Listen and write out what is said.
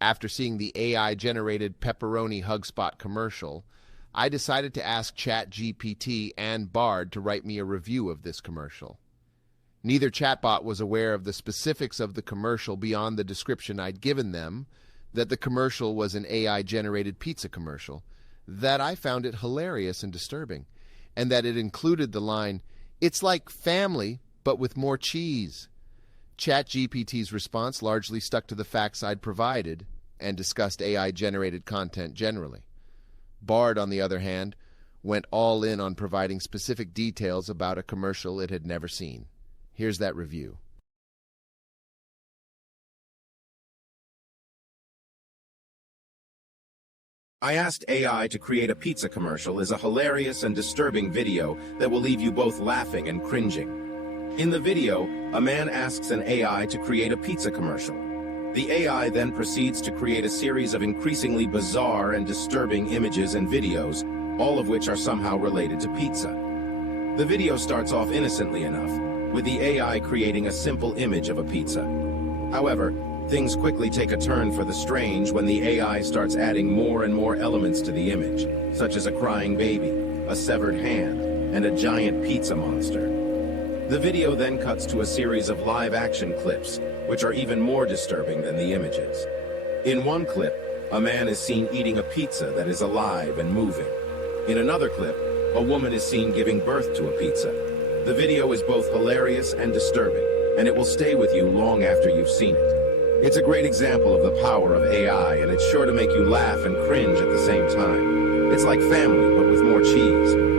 After seeing the AI-generated pepperoni hug spot commercial, I decided to ask ChatGPT and Bard to write me a review of this commercial. Neither chatbot was aware of the specifics of the commercial beyond the description I'd given them, that the commercial was an AI-generated pizza commercial, that I found it hilarious and disturbing, and that it included the line, "It's like family, but with more cheese." ChatGPT's response largely stuck to the facts I'd provided and discussed AI-generated content generally. Bard, on the other hand, went all in on providing specific details about a commercial it had never seen. Here's that review. I asked AI to create a pizza commercial is a hilarious and disturbing video that will leave you both laughing and cringing. In the video, a man asks an AI to create a pizza commercial. The AI then proceeds to create a series of increasingly bizarre and disturbing images and videos, all of which are somehow related to pizza. The video starts off innocently enough, with the AI creating a simple image of a pizza. However, things quickly take a turn for the strange when the AI starts adding more and more elements to the image, such as a crying baby, a severed hand, and a giant pizza monster. The video then cuts to a series of live-action clips, which are even more disturbing than the images. In one clip, a man is seen eating a pizza that is alive and moving. In another clip, a woman is seen giving birth to a pizza. The video is both hilarious and disturbing, and it will stay with you long after you've seen it. It's a great example of the power of AI, and it's sure to make you laugh and cringe at the same time. It's like family, but with more cheese.